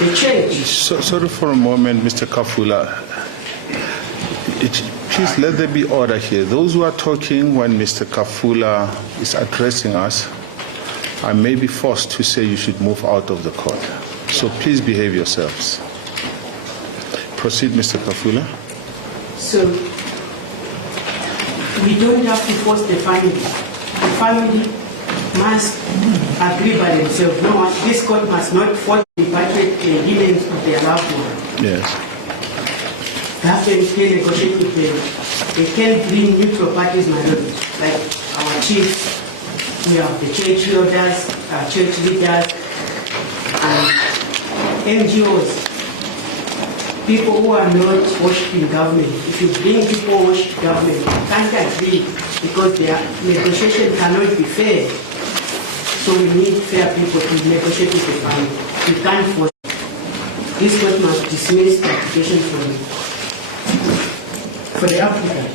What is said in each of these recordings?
the church. Sorry for a moment, Mr. Kafula. Please let there be order here. Those who are talking when Mr. Kafula is addressing us, I may be forced to say you should move out of the court. So please behave yourselves. Proceed, Mr. Kafula. So we don't have to force the family. The family must agree by themselves. No, this court must not force the repatriate the dealings of their loved one. Yes. They can negotiate with them. They can bring neutral parties, my lord, like our chiefs. We have the church elders, church leaders, and NGOs. People who are not worshipping government. If you bring people who worship government, you can't agree because their negotiation cannot be fair. So we need fair people to negotiate with the family. We can't force. This court must dismiss the application for the applicant.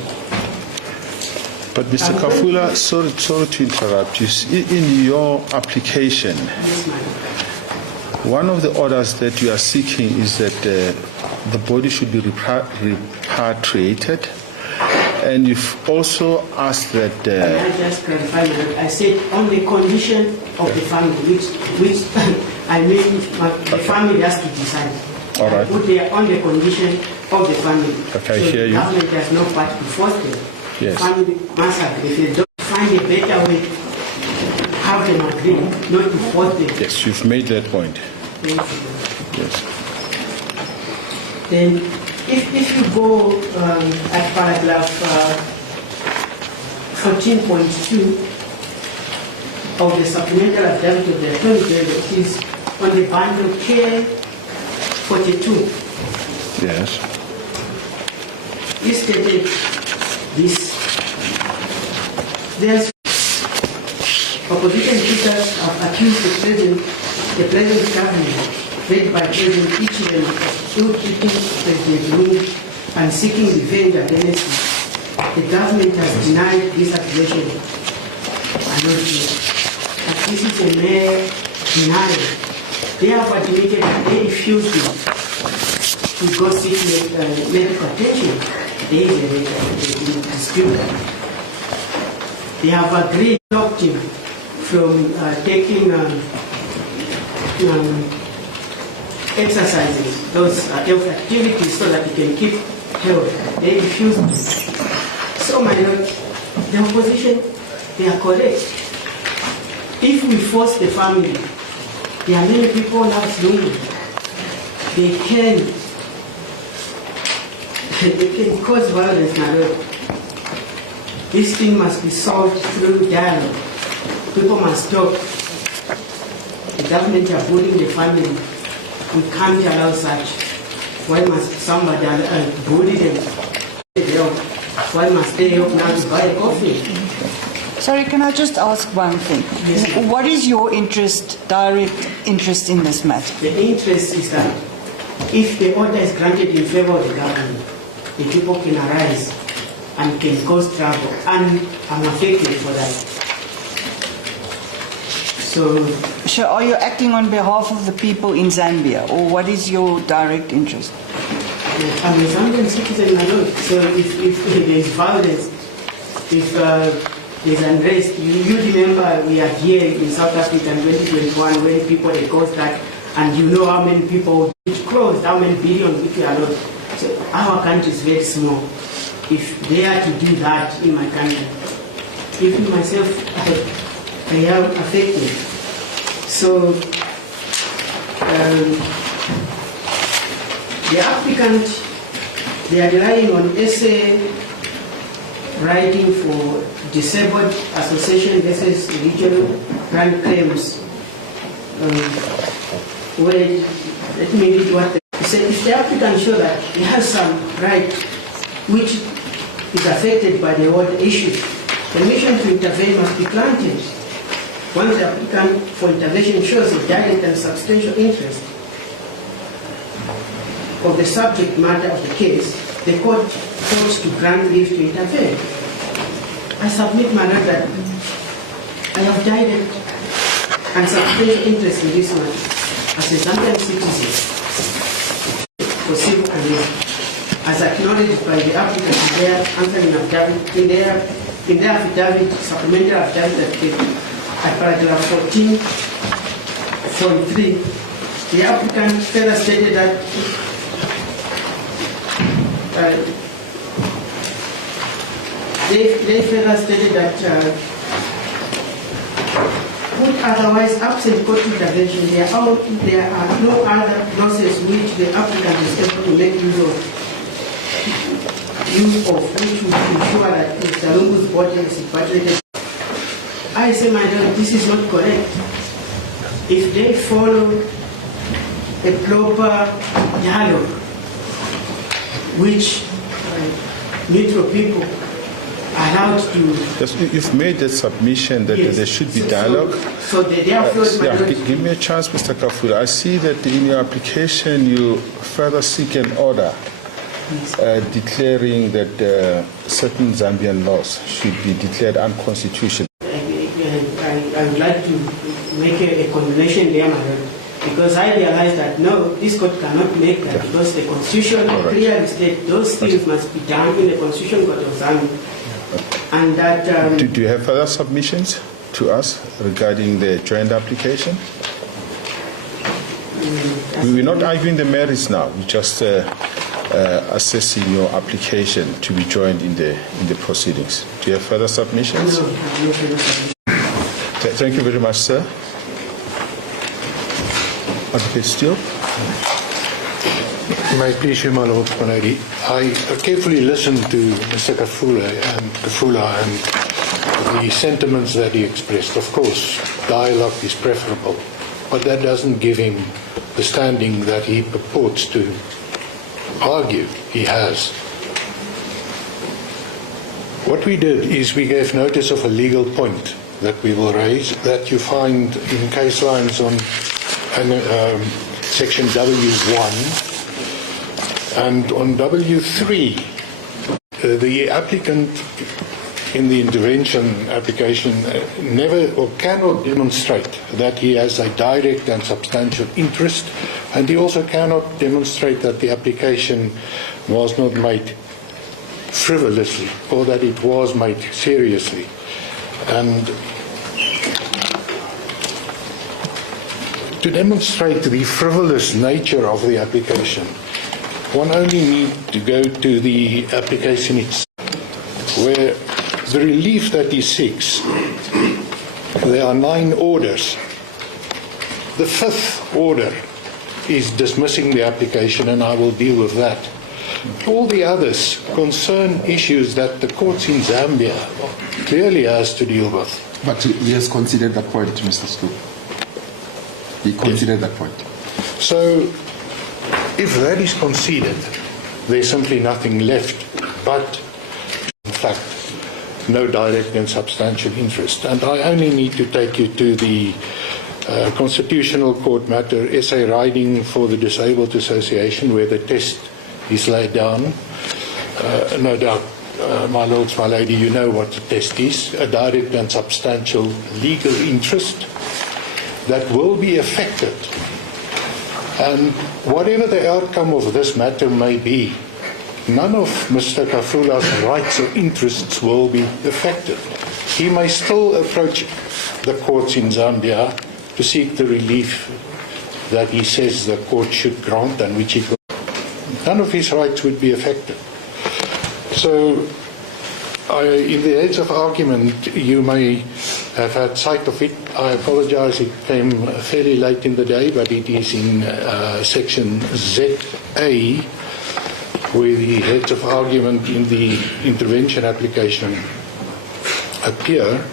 But Mr. Kafula, sorry to interrupt you. In your application, Yes, madam. one of the orders that you are seeking is that the body should be repatriated, and you've also asked that. Can I just clarify? I said on the condition of the family, which I mean the family has to decide. All right. Put there on the condition of the family. Okay, so hear you. The government has no part to force them. Yes. The family must agree. If they don't find a better way, have them agree, not to force them. Yes, you've made that point. Thank you. Yes. Then, if you go at paragraph 14.2 of the supplemental affidavit of the attorney general, it is on the bundle K42. Yes. You stated this. There's opposition leaders have accused the present government, led by President Ichiren, of ill-treating President Lungu and seeking revenge against him. The government has denied this accusation. But this is a mere denial. They have admitted that they refused to go seek medical attention. There is a dispute. They have agreed to stop him from taking exercising those health activities so that he can keep health. They refused. So, my lord, the opposition, they are correct. If we force the family, there are many people now doing it. They can cause violence, my lord. This thing must be solved through dialogue. People must talk. The government are bullying the family. We can't allow such. Why must somebody bully them? Why must they help now to buy coffee? Sorry, can I just ask one thing? Yes. What is your direct interest in this matter? The interest is that if the order is granted in favor of the government, the people can arise and can cause trouble, and I'm affected for that. So are you acting on behalf of the people in Zambia, or what is your direct interest? I'm a Zambian citizen, my lord. So if there's violence, if there's unrest, you remember we are here in South Africa in 2021 when people they caused that, and you know how many people it closed, how many billion people are lost. So our country is very small. If they are to do that in my country, even myself, I am affected. So the applicant, they are relying on essay writing for disabled association versus regional grant claims. Let me read what they said. If the applicant shows that he has some right which is affected by the order issued, permission to intervene must be granted. Once the applicant for intervention shows a direct and substantial interest of the subject matter of the case, the court ought to grant leave to intervene. I submit my note that I have direct and substantial interest in this matter. as a Zambian citizen for civil career, as acknowledged by the applicant in their answering affidavit, in their affidavit, supplementary affidavit at paragraph 14.3, the applicant further stated that they further stated that would otherwise absent court intervention, there are no other losses which the applicant is able to make use of which would ensure that Mr. Lungu's body is repatriated. I say, my lord, this is not correct. If they follow a proper dialogue, which neutral people are allowed to... Yes, you've made the submission that Yes. there should be dialogue. So therefore, my lord, Give me a chance, Mr. Kafula. I see that in your application you further seek an order declaring that certain Zambian laws should be declared unconstitutional. I would like to make a condemnation there, my lord, because I realize that no, this court cannot make that because the Constitution clearly states those things must be done in the Constitution Court of Zambia. And that... Do you have further submissions to us regarding the joint application? We're not arguing the merits now. We're just assessing your application to be joined in the proceedings. Do you have further submissions? No, no further submissions. Thank you very much, sir. Advocate Steele. May I please you, my Lord, my lady. I carefully listened to Mr. Kafula and the sentiments that he expressed. Of course, dialogue is preferable, but that doesn't give him the standing that he purports to argue he has. What we did is we gave notice of a legal point that we will raise that you find in case lines on section W1 and on W3. The applicant in the intervention application never or cannot demonstrate that he has a direct and substantial interest, and he also cannot demonstrate that the application was not made frivolously or that it was made seriously. And to demonstrate the frivolous nature of the application, one only needs to go to the application itself, where the relief that he seeks, there are 9 orders. The 5th order is dismissing the application, and I will deal with that. All the others concern issues that the courts in Zambia clearly has to deal with. But he has considered that point, Mr. Stu. He considered that point. So, if that is conceded, there's simply nothing left but, in fact, no direct and substantial interest. And I only need to take you to the Constitutional Court matter, essay writing for the Disabled Association, where the test is laid down. No doubt, my lords, my lady, you know what the test is: a direct and substantial legal interest that will be affected. And whatever the outcome of this matter may be, none of Mr. Kafula's rights or interests will be affected. He may still approach the courts in Zambia to seek the relief that he says the court should grant and which it will. None of his rights would be affected. So, in the heads of argument, you may have had sight of it. I apologize, it came fairly late in the day, but it is in section ZA, where the heads of argument in the intervention application appear.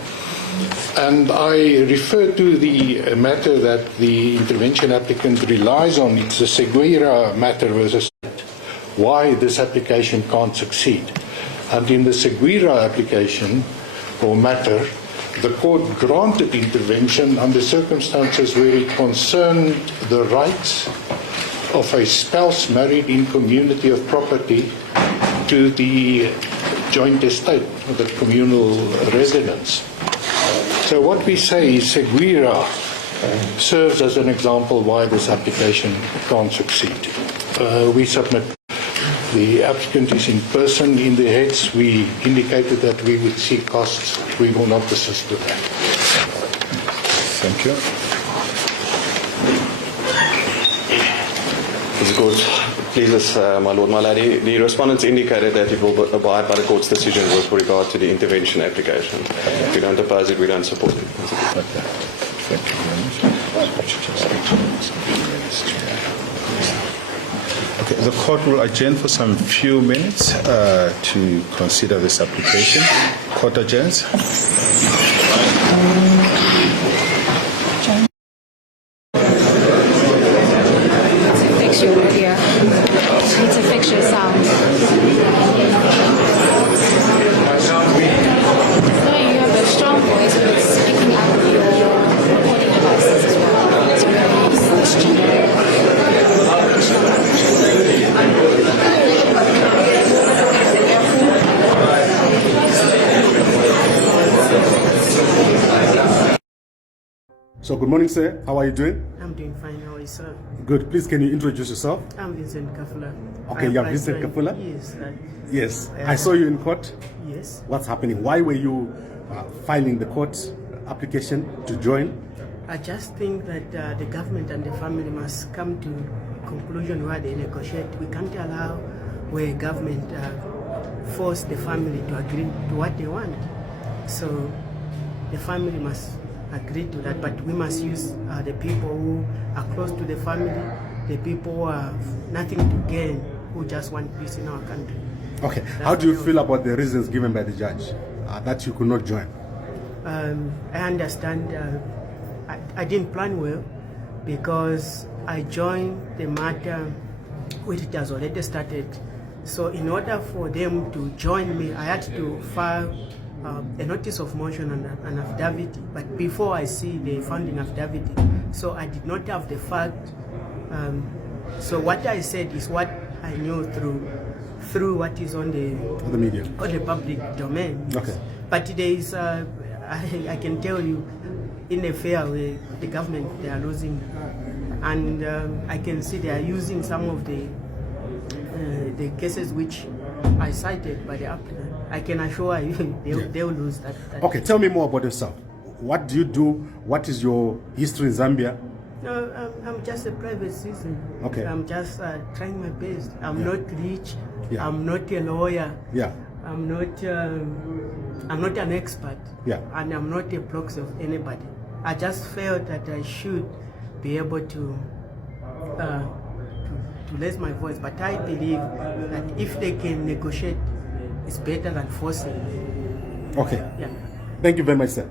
And I refer to the matter that the intervention applicant relies on. It's the Seguira matter versus why this application can't succeed. And in the Seguira application or matter, the court granted intervention under circumstances where it concerned the rights of a spouse married in community of property to the joint estate, the communal residence. So what we say is Seguira serves as an example why this application can't succeed. We submit the applicant is in person in the heads. We indicated that we would see costs. We will not assist with that. Thank you. Mr. Court, please, my Lord, my lady, the respondents indicated that it will abide by the court's decision with regard to the intervention application. If we don't oppose it, we don't support it. Thank you very much. Okay, the court will adjourn for some few minutes to consider this application. Court adjourns. It's a fixture sound. So you have a strong voice, but it's picking up your recording devices as well. It's So good morning, sir. How are you doing? I'm doing fine. How are you, sir? Good. Please, can you introduce yourself? I'm Vincent Kafula. Okay, you're Vincent Kafula? Yes. Yes. I saw you in court. Yes. What's happening? Why were you filing the court application to join? I just think that the government and the family must come to a conclusion where they negotiate. We can't allow where government force the family to agree to what they want. So the family must agree to that, but we must use the people who are close to the family, the people who have nothing to gain, who just want peace in our country. Okay. How do you feel about the reasons given by the judge that you could not join? I understand. I didn't plan well because I joined the matter which it has already started. So in order for them to join me, I had to file a notice of motion and an affidavit. But before I see the founding affidavit, so I did not have the fact. So what I said is what I knew through what is on the media, on the public domain. Okay. But there is, I can tell you, in a fair way, the government, they are losing, and I can see they are using some of the cases which I cited by the applicant. I can assure you they'll lose that. Okay, tell me more about yourself. What do you do? What is your history in Zambia? No, I'm just a private citizen. Okay. I'm just trying my best. I'm not rich. Yeah. I'm not a lawyer. Yeah. I'm not an expert. Yeah. And I'm not a proxy of anybody. I just felt that I should be able to raise my voice. But I believe that if they can negotiate, it's better than forcing. Okay. Yeah. Thank you very much, sir.